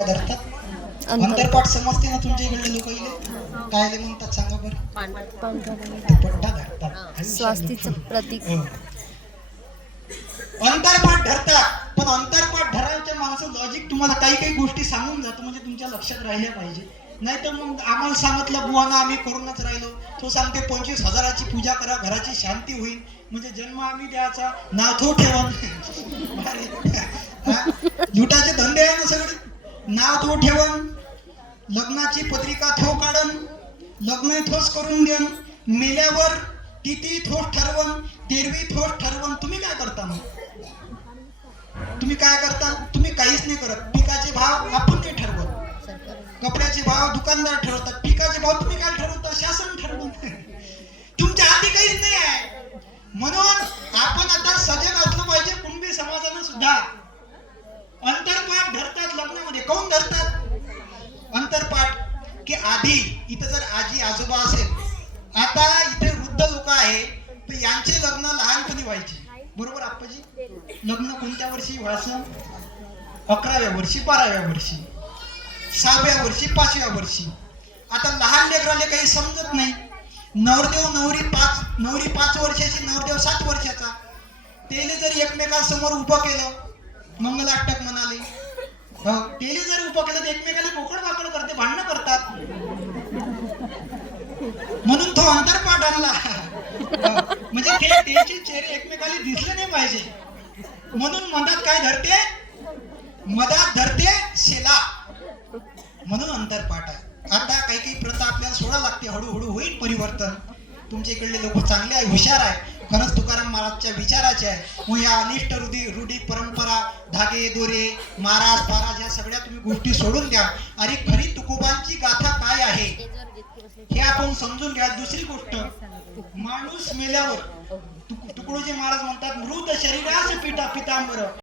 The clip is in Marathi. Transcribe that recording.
धरतात अंतरपाठ समजते ना तुमच्या इकडले लोक इले काय म्हणतात सांगा बरं. पट्टा धरतात स्वास्तीचं प्रतीक अंतरपाठ धरतात. पण अंतरपाठ धरायच्या माणसं लॉजिक तुम्हाला काही काही गोष्टी सांगून जातो म्हणजे तुमच्या लक्षात राहिल्या पाहिजे. नाही तर मग आम्हाला सांगितलं बुवाना आम्ही करूनच राहिलो. तो सांगते 25,000ची पूजा करा घराची शांती होईल म्हणजे जन्म आम्ही द्यायचा नाव थो ठेवून लुटाचे धंदे आहे ना सगळे. नाव तो ठेवून लग्नाची पत्रिका थो काढून लग्न थोस करून देन मेल्यावर तिथी थोस ठरवून तेरवी थोस ठरवून. तुम्ही काय करता मग? तुम्ही काय करता? तुम्ही काहीच नाही करत. पिकाचे भाव आपण नाही ठरवत. कपड्याचे भाव दुकानदार ठरवतात. पिकाचे भाव तुम्ही काय ठरवता? शासन ठरवत. तुमच्या हाती काहीच नाही आहे. म्हणून आपण आता सजग असलं पाहिजे. कुणबी समाजानं सुद्धा अंतरपाठ धरतात लग्नामध्ये. कोण धरतात अंतरपाठ? की आधी इथं जर आजी आजोबा असेल, आता इथे वृद्ध लोक आहे तर यांचे लग्न लहानपणी व्हायचे. बरोबर आप्पाजी? लग्न कोणत्या वर्षी व्हायचं? 11व्या वर्षी, 12व्या वर्षी, 6व्या वर्षी, 5व्या वर्षी. आता लहान लेकराले काही समजत नाही. नवरदेव नवरी 5 वर्षाची, नवरदेव 7 वर्षाचा. तेले जर एकमेकांसमोर उभं केलं, मंगलाष्टक म्हणाले, तेले जर उभं केलं तर एकमेकाला बोकड वाकड करते, भांडणं करतात. म्हणून तो अंतरपाठ आणला. म्हणजे त्याचे चेहरे एकमेकाला दिसले नाही पाहिजे. म्हणून मधात काय धरते? मधात धरते शेला. म्हणून अंतरपाठ आहे. आता काही काही प्रथा आपल्याला सोडा लागते. हळूहळू होईल परिवर्तन. तुमच्या इकडले लोक चांगले आहे, हुशार आहे. खरंच तुकाराम महाराजच्या विचाराचे आहे. मग या अनिष्ट रूढी परंपरा, धागे दोरे, महाराज या सगळ्या तुम्ही गोष्टी सोडून द्या. अरे खरी तुकोबांची गाथा काय आहे हे आपण समजून घ्या. दुसरी गोष्ट, माणूस मेल्यावर तुकडोजी महाराज म्हणतात मृत शरीरास पितांबर